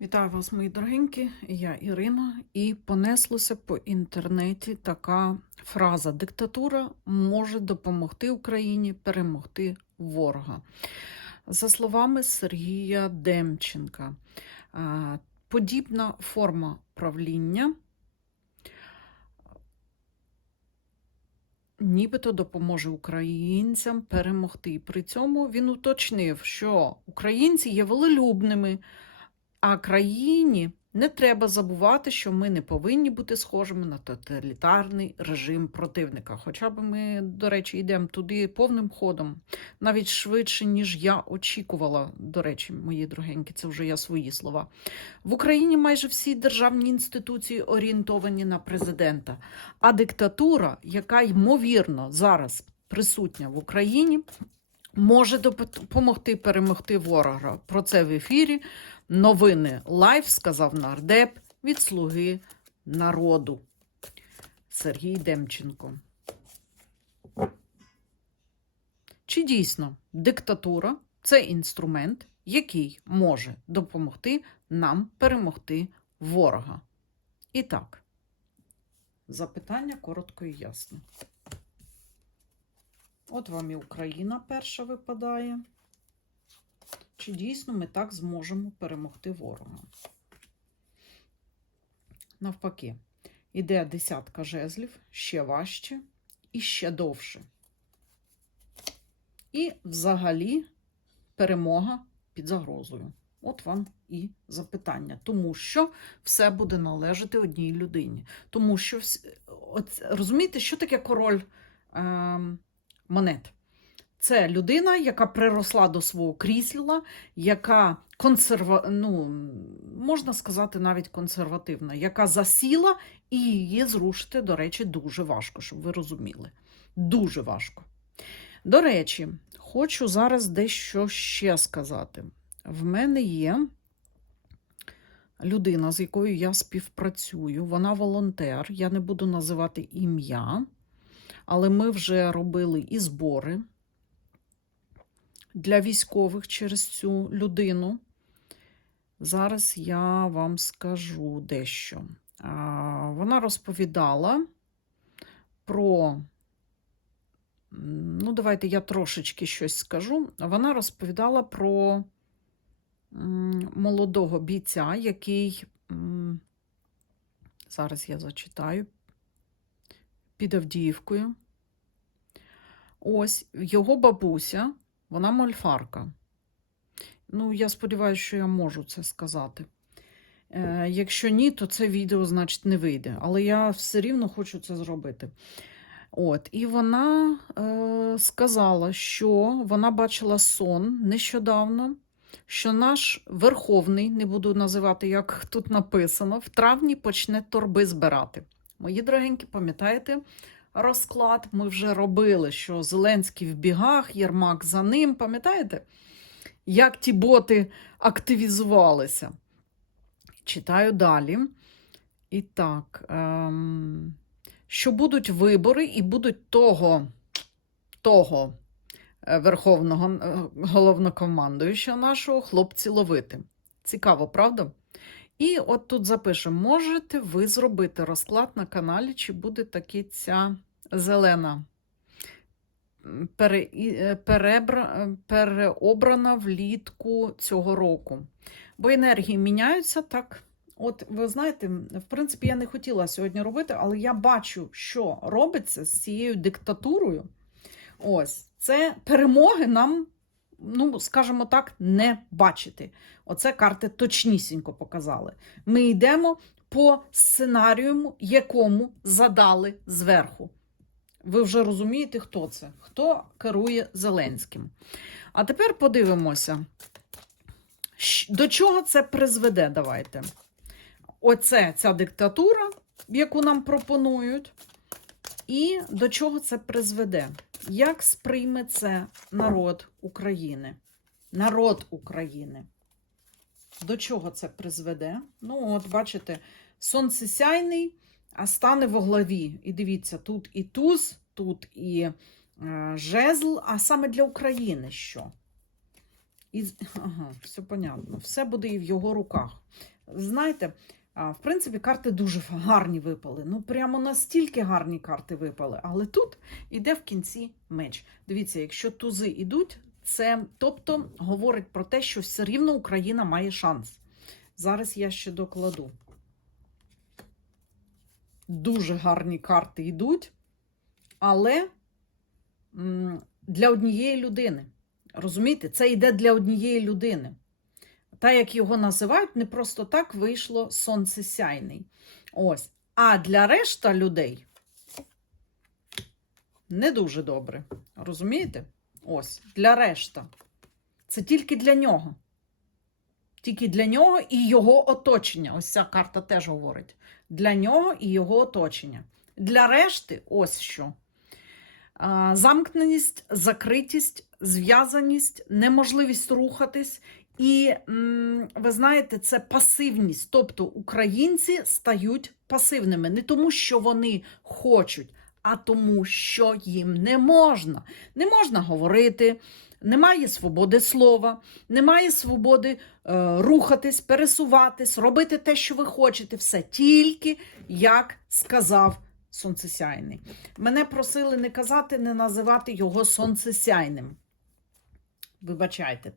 Вітаю вас, мої дорогенькі. Я Ірина, і понеслося по інтернеті така фраза: диктатура може допомогти Україні перемогти ворога. За словами Сергія Демченка, подібна форма правління нібито допоможе українцям перемогти. При цьому він уточнив, що українці є волелюбними. А країні не треба забувати, що ми не повинні бути схожими на тоталітарний режим противника. Хоча б ми, до речі, йдемо туди повним ходом, навіть швидше, ніж я очікувала. До речі, мої дорогенькі, це вже я свої слова. В Україні майже всі державні інституції орієнтовані на президента. А диктатура, яка ймовірно зараз присутня в Україні, може допомогти перемогти ворога. Про це в ефірі. Новини Лайф сказав нардеп від Слуги народу Сергій Демченко. Чи дійсно диктатура це інструмент, який може допомогти нам перемогти ворога? І так, запитання коротко і ясно. От вам і Україна перша випадає. Чи дійсно ми так зможемо перемогти ворога? Навпаки, іде десятка жезлів, ще важче і ще довше. І взагалі перемога під загрозою. От вам і запитання. Тому що все буде належати одній людині. Тому що, от, розумієте, що таке король е, монет? Це людина, яка приросла до свого крісла, яка консерва... ну, можна сказати, навіть консервативна, яка засіла, і її зрушити, до речі, дуже важко, щоб ви розуміли. Дуже важко. До речі, хочу зараз дещо ще сказати. В мене є людина, з якою я співпрацюю, вона волонтер, я не буду називати ім'я, але ми вже робили і збори для військових через цю людину. Зараз я вам скажу дещо. Вона розповідала про, ну, давайте я трошечки щось скажу. Вона розповідала про молодого бійця, який, зараз я зачитаю, під Авдіївкою. Ось його бабуся. Вона мольфарка. Ну, я сподіваюся, що я можу це сказати. Е, Якщо ні, то це відео, значить, не вийде. Але я все рівно хочу це зробити. От, І вона е, сказала, що вона бачила сон нещодавно, що наш Верховний, не буду називати, як тут написано, в травні почне торби збирати. Мої дорогенькі, пам'ятаєте? розклад ми вже робили, що Зеленський в бігах, Єрмак за ним. Пам'ятаєте, як ті боти активізувалися? Читаю далі. І так, ем, що будуть вибори, і будуть того, того е, верховного е, головнокомандуючого нашого хлопці ловити. Цікаво, правда? І от тут запишемо: можете ви зробити розклад на каналі, чи буде таки ця зелена пере, е, перебра, переобрана влітку цього року. Бо енергії міняються так. От, ви знаєте, в принципі, я не хотіла сьогодні робити, але я бачу, що робиться з цією диктатурою. Ось, це перемоги нам ну, скажімо так, не бачити. Оце карти точнісінько показали. Ми йдемо по сценарію, якому задали зверху. Ви вже розумієте, хто це? Хто керує Зеленським. А тепер подивимося, до чого це призведе. Давайте. Оце ця диктатура, яку нам пропонують, і до чого це призведе. Як сприйме це народ України? Народ України. До чого це призведе? Ну, от, бачите, сонцесяйний, а стане во главі. І дивіться, тут і туз, тут і е, жезл, а саме для України що? І, ага, все понятно. Все буде і в його руках. Знаєте, в принципі, карти дуже гарні випали. Ну, прямо настільки гарні карти випали. Але тут іде в кінці меч. Дивіться, якщо тузи йдуть, це тобто говорить про те, що все рівно Україна має шанс. Зараз я ще докладу. Дуже гарні карти йдуть, але для однієї людини. Розумієте, це йде для однієї людини. Та, як його називають, не просто так вийшло сонцесяйний. Ось. А для решта людей не дуже добре. Розумієте? Ось, для решта. Це тільки для нього. Тільки для нього і його оточення. Ось ця карта теж говорить. Для нього і його оточення. Для решти, ось що. Замкненість, закритість, зв'язаність, неможливість рухатись. І ви знаєте, це пасивність. Тобто українці стають пасивними не тому, що вони хочуть, а тому, що їм не можна. Не можна говорити, немає свободи слова, немає свободи е, рухатись, пересуватись, робити те, що ви хочете. Все тільки як сказав сонцесяйний. Мене просили не казати, не називати його сонцесяйним. Вибачайте.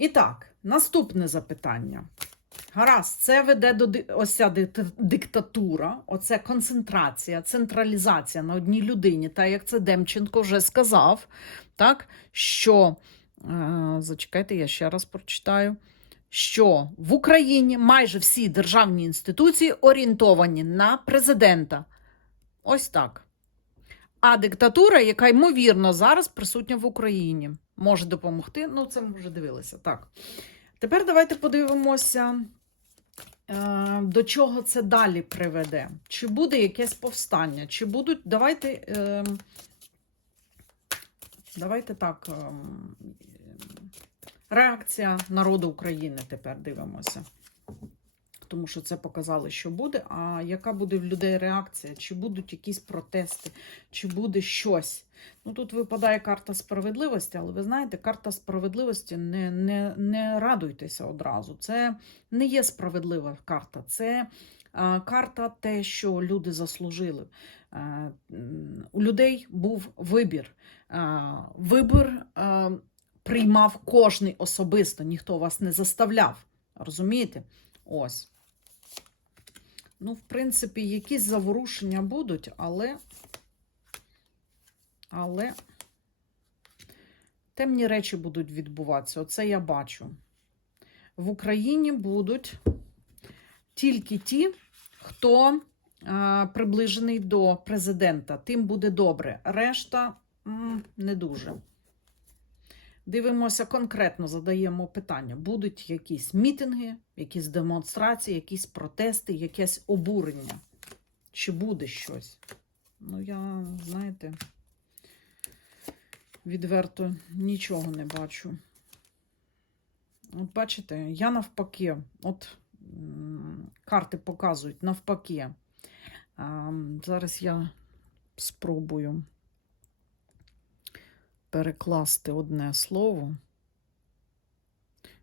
І так, наступне запитання. Гаразд, це веде до ось ця диктатура, оце концентрація, централізація на одній людині. Та як це Демченко вже сказав, так, що, е, зачекайте, я ще раз прочитаю, що в Україні майже всі державні інституції орієнтовані на президента. Ось так. А диктатура, яка ймовірно зараз присутня в Україні, може допомогти. Ну, це ми вже дивилися. Так. Тепер давайте подивимося, е, до чого це далі приведе. Чи буде якесь повстання, чи будуть. Давайте. е, Давайте так. ем, Реакція народу України тепер дивимося. Тому що це показали, що буде. А яка буде в людей реакція? Чи будуть якісь протести, чи буде щось? Ну тут випадає карта справедливості, але ви знаєте, карта справедливості не, не, не радуйтеся одразу. Це не є справедлива карта. Це а, карта те, що люди заслужили. А, у людей був вибір. А, вибір а, приймав кожний особисто, ніхто вас не заставляв. Розумієте? Ось. Ну, в принципі, якісь заворушення будуть, але. Але темні речі будуть відбуватися. Оце я бачу. В Україні будуть тільки ті, хто а, приближений до президента. Тим буде добре. Решта м, не дуже. Дивимося конкретно, задаємо питання: будуть якісь мітинги, якісь демонстрації, якісь протести, якесь обурення? Чи буде щось? Ну, я, знаєте, відверто нічого не бачу. От бачите, я навпаки, от карти показують навпаки. Зараз я спробую перекласти одне слово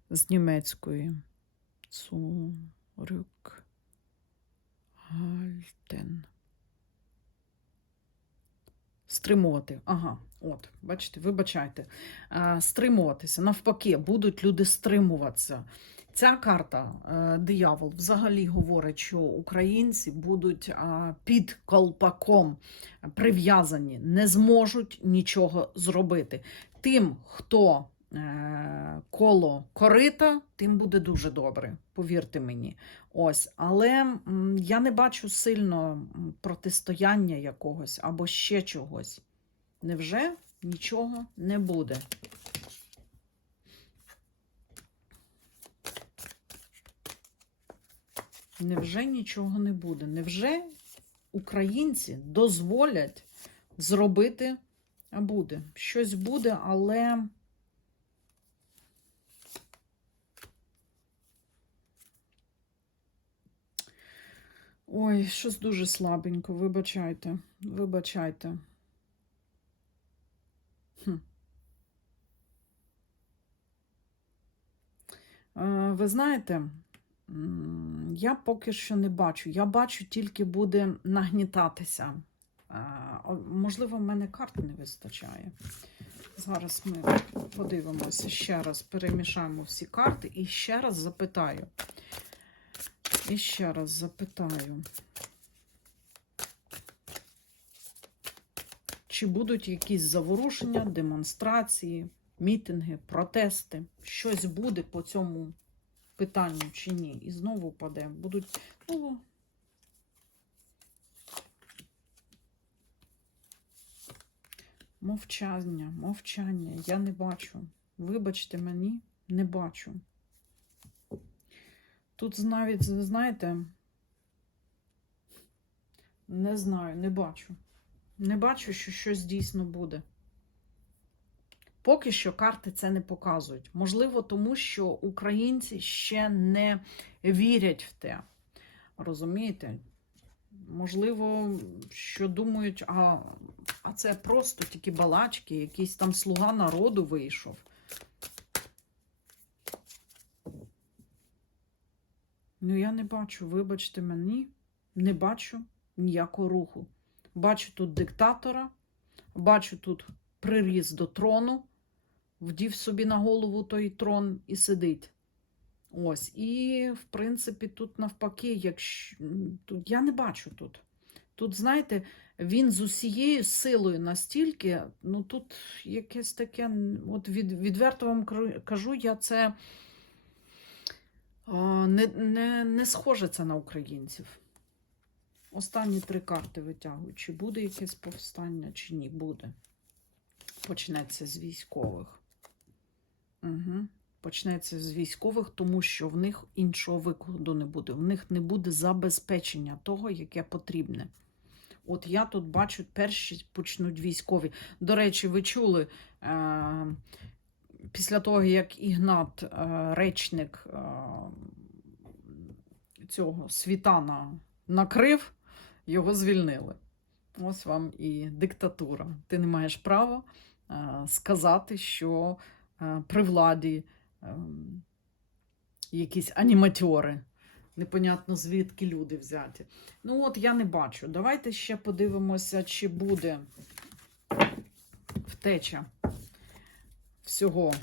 з німецької. Zurückhalten. Стримувати. Ага, от, бачите, вибачайте. Стримуватися. Навпаки, будуть люди стримуватися. Ця карта, е, диявол, взагалі говорить, що українці будуть під колпаком прив'язані, не зможуть нічого зробити. Тим, хто е, коло корита, тим буде дуже добре, повірте мені. Ось, але я не бачу сильно протистояння якогось або ще чогось. Невже нічого не буде? Невже нічого не буде? Невже українці дозволять зробити, буде? Щось буде, але. Ой, щось дуже слабенько, вибачайте, вибачайте. Хм. ви знаєте, я поки що не бачу. Я бачу, тільки буде нагнітатися. Е, Можливо, в мене карт не вистачає. Зараз ми подивимося ще раз, перемішаємо всі карти і ще раз запитаю. І ще раз запитаю. Чи будуть якісь заворушення, демонстрації, мітинги, протести? Щось буде по цьому питанню чи ні? І знову паде. Будуть. Ну, мовчання, мовчання. Я не бачу. Вибачте мені, не бачу. Тут навіть, знаєте, не знаю, не бачу. Не бачу, що щось дійсно буде. Поки що карти це не показують. Можливо, тому що українці ще не вірять в те. Розумієте? Можливо, що думають, а, а це просто тільки балачки, якийсь там слуга народу вийшов. Ну, я не бачу, вибачте мені, не бачу ніякого руху. Бачу тут диктатора, бачу тут приріс до трону, вдів собі на голову той трон і сидить. Ось. І, в принципі, тут навпаки, якщо тут я не бачу тут. Тут, знаєте, він з усією силою настільки, ну тут якесь таке, от від, відверто вам кажу, я це не, не, не схоже це на українців. Останні три карти витягую. Чи буде якесь повстання, чи ні, буде. Почнеться з військових. Угу. Почнеться з військових, тому що в них іншого виходу не буде. В них не буде забезпечення того, яке потрібне. От я тут бачу, перші почнуть військові. До речі, ви чули, е- після того, як Ігнат, е- речник е- цього світана накрив, його звільнили. Ось вам і диктатура. Ти не маєш права е, сказати, що е, при владі е, якісь аніматьори. Непонятно, звідки люди взяті. Ну, от я не бачу. Давайте ще подивимося, чи буде втеча всього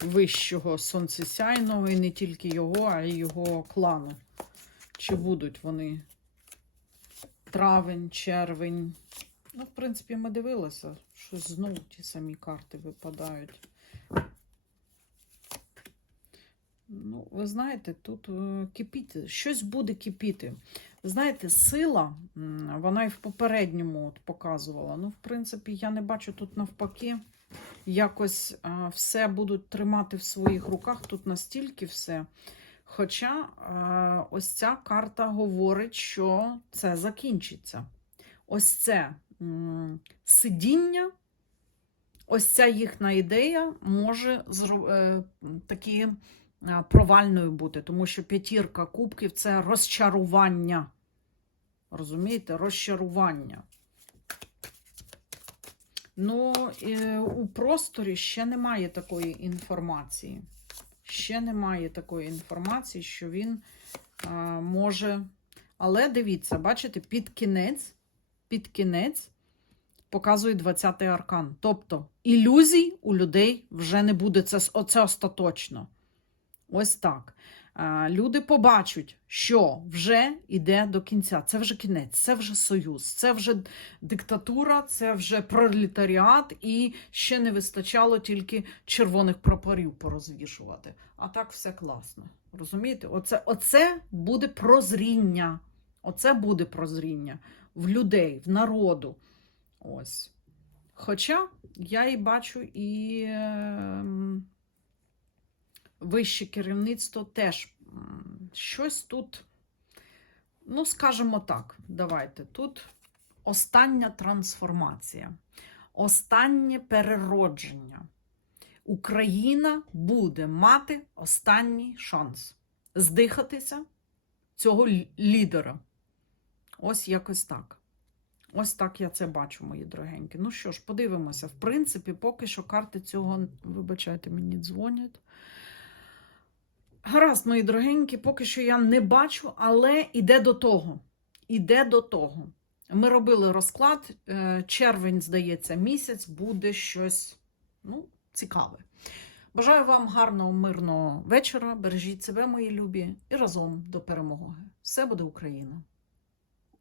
вищого сонцесяйного, і не тільки його, а й його клану. Чи будуть вони травень, червень. Ну, в принципі, ми дивилися, що знову ті самі карти випадають. Ну, ви знаєте, тут е, кипіти, щось буде кипіти. Знаєте, сила, вона і в попередньому от показувала. Ну, в принципі, я не бачу тут навпаки. Якось е, все будуть тримати в своїх руках. Тут настільки все. Хоча е, ось ця карта говорить, що це закінчиться. Ось це сидіння, ось ця їхня ідея може зро- е, такі провальною бути, тому що п'ятірка кубків це розчарування. Розумієте, розчарування. Ну, е, у просторі ще немає такої інформації. Ще немає такої інформації, що він е, може. Але дивіться, бачите, під кінець, під кінець показує 20-й аркан. Тобто ілюзій у людей вже не буде. Це, оце остаточно. Ось так. Люди побачать, що вже йде до кінця. Це вже кінець, це вже союз, це вже диктатура, це вже пролетаріат, і ще не вистачало тільки червоних прапорів порозвішувати. А так все класно. Розумієте? Оце, оце буде прозріння. Оце буде прозріння в людей, в народу. Ось. Хоча я і бачу і ем, вище керівництво теж щось тут, ну, скажімо так, давайте. Тут остання трансформація, останнє переродження. Україна буде мати останній шанс здихатися цього лідера. Ось якось так. Ось так я це бачу, мої дорогенькі. Ну що ж, подивимося. В принципі, поки що карти цього, вибачайте, мені дзвонять. Гаразд, мої дорогенькі, поки що я не бачу, але іде до того. Іде до того. Ми робили розклад. е, Червень, здається, місяць буде щось ну, цікаве. Бажаю вам гарного, мирного вечора. Бережіть себе, мої любі, і разом до перемоги. Все буде Україна!